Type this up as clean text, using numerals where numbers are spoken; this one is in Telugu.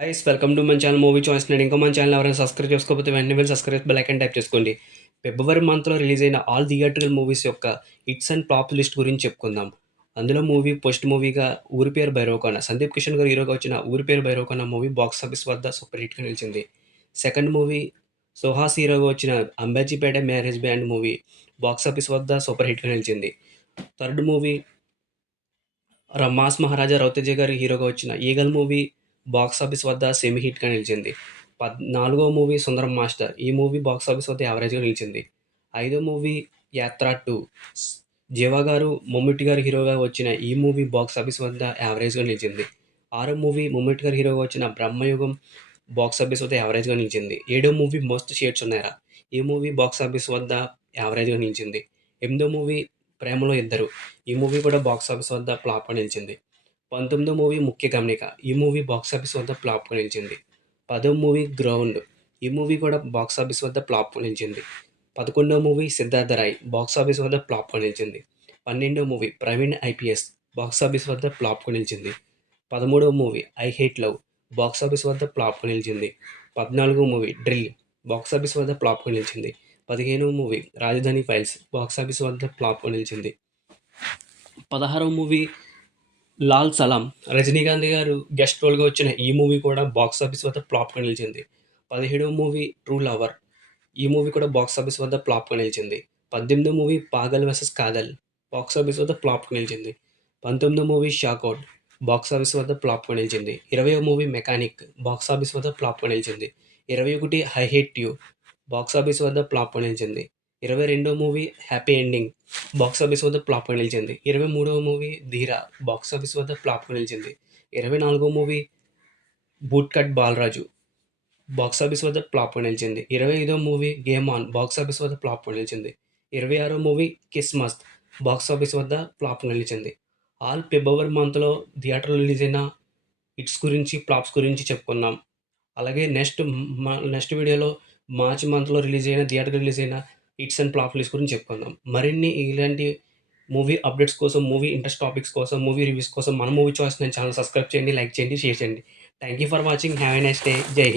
గైస్ వెల్కమ్ టు మన ఛానల్ మూవీ చాయిస్. నేను ఇంకా మన ఛానల్ ఎవరైనా సబ్స్క్రైబ్ చేసుకోకపోతే వెంటనే వెళ్ళి సబ్స్క్రైబ్ బెల్ ఐకాన్ టైప్ చేసుకోండి. ఫిబ్రవరి మంత్లో రిలీజ్ అయిన ఆల్ థియేట్రికల్ మూవీస్ యొక్క హిట్స్ అండ్ ఫ్లాప్ లిస్ట్ గురించి చెప్పుకుందాం. అందులో ఫస్ట్ మూవీగా ఊరి పేరు భైరవకొండ, సందీప్ కిషన్ గారు హీరోగా వచ్చిన ఊరి పేరు భైరవకొండ మూవీ బాక్స్ ఆఫీస్ వద్ద సూపర్ హిట్గా నిలిచింది. సెకండ్ మూవీ సుహాస్ హీరోగా వచ్చిన Ambajipeta marriage band movie box office వద్ద సూపర్ హిట్గా నిలిచింది. థర్డ్ మూవీ మాస్ మహారాజా రవితేజ గారి హీరోగా వచ్చిన ఈగల్ మూవీ బాక్స్ ఆఫీస్ వద్ద సెమీ హిట్గా నిలిచింది. నాలుగో మూవీ సుందరం మాస్టర్, ఈ మూవీ బాక్స్ ఆఫీస్ వద్ద యావరేజ్గా నిలిచింది. ఐదో మూవీ యాత్ర 2, జీవా గారు మమ్ముట్టి గారు హీరోగా వచ్చిన ఈ మూవీ బాక్స్ ఆఫీస్ వద్ద యావరేజ్గా నిలిచింది. ఆరో మూవీ మమ్ముట్టి గారు హీరోగా వచ్చిన బ్రహ్మయుగం బాక్స్ ఆఫీస్ వద్ద యావరేజ్గా నిలిచింది. ఏడో మూవీ మస్తు షేడ్స్ ఉన్నాయరా, ఈ మూవీ బాక్స్ ఆఫీస్ వద్ద యావరేజ్గా నిలిచింది. ఎనిమిదో మూవీ ప్రేమలో ఇద్దరు, ఈ మూవీ కూడా బాక్స్ ఆఫీస్ వద్ద ఫ్లాప్గా నిలిచింది. 19వ మూవీ ముఖ్య గమనిక, ఈ మూవీ బాక్స్ ఆఫీస్ వద్ద ఫ్లాప్గా నిలిచింది. 10వ మూవీ గ్రౌండ్, ఈ మూవీ కూడా బాక్స్ ఆఫీస్ వద్ద ఫ్లాప్గా నిలిచింది. 11వ movie Siddhartha Roy box office వద్ద ఫ్లాప్గా నిలిచింది. 12వ movie Praveen IPS box office వద్ద ఫ్లాప్గా నిలిచింది. 13వ movie I hate love box office వద్ద ఫ్లాప్గా నిలిచింది. 14వ మూవీ డ్రిల్ బాక్స్ ఆఫీస్ వద్ద ఫ్లాప్గా నిలిచింది. 15వ మూవీ రాజధాని ఫైల్స్ బాక్స్ ఆఫీస్ వద్ద ఫ్లాప్గా నిలిచింది. 16వ మూవీ లాల్ సలాం, రజనీకాంత్ గారు గెస్ట్ రోల్గా వచ్చిన ఈ మూవీ కూడా బాక్స్ ఆఫీస్ వద్ద ఫ్లాప్గా నిలిచింది. 17వ మూవీ ట్రూ లవర్, ఈ మూవీ కూడా బాక్స్ ఆఫీస్ వద్ద ఫ్లాప్గా నిలిచింది. 18వ movie Pagal versus Kadhal box office వద్ద ఫ్లాప్గా నిలిచింది. 19వ మూవీ షాకౌట్ బాక్స్ ఆఫీస్ వద్ద ఫ్లాప్గా నిలిచింది. 20వ మూవీ మెకానిక్ బాక్స్ ఆఫీస్ వద్ద ఫ్లాప్గా నిలిచింది. 21 I hate you box office వద్ద ఫ్లాప్గా నిలిచింది. 22వ movie happy ending box office వద్ద ఫ్లాప్గా నిలిచింది. 23వ మూవీ ధీరా బాక్స్ ఆఫీస్ వద్ద ఫ్లాప్గా నిలిచింది. 24వ movie boot cut Balaraju box office వద్ద ఫ్లాప్గా నిలిచింది. 25వ movie game on box office వద్ద ఫ్లాప్గా నిలిచింది. 26వ మూవీ కిస్ మస్త్ బాక్స్ ఆఫీస్ వద్ద ఫ్లాప్గా నిలిచింది. ఆల్ ఫిబ్రవరి మంత్లో థియేటర్లో రిలీజ్ అయిన హిట్స్ గురించి ఫ్లాప్స్ గురించి చెప్పుకున్నాం. అలాగే నెక్స్ట్ వీడియోలో మార్చి మంత్లో థియేటర్లో రిలీజ్ అయిన హిట్స్ అండ్ ఫ్లాప్ లిస్ట్ గురించి చెప్పుకుందాం. మరిన్ని ఇలాంటి మూవీ అప్డేట్స్ కోసం, మూవీ ఇంట్రెస్ట్ టాపిక్స్ కోసం, మూవీ రివ్యూస్ కోసం మన మూవీ చాయిస్ ఛానల్ సబ్స్క్రైబ్ చేయండి, లైక్ చేయండి, షేర్ చేయండి. Thank you for watching. Have a nice day. జై హింద్.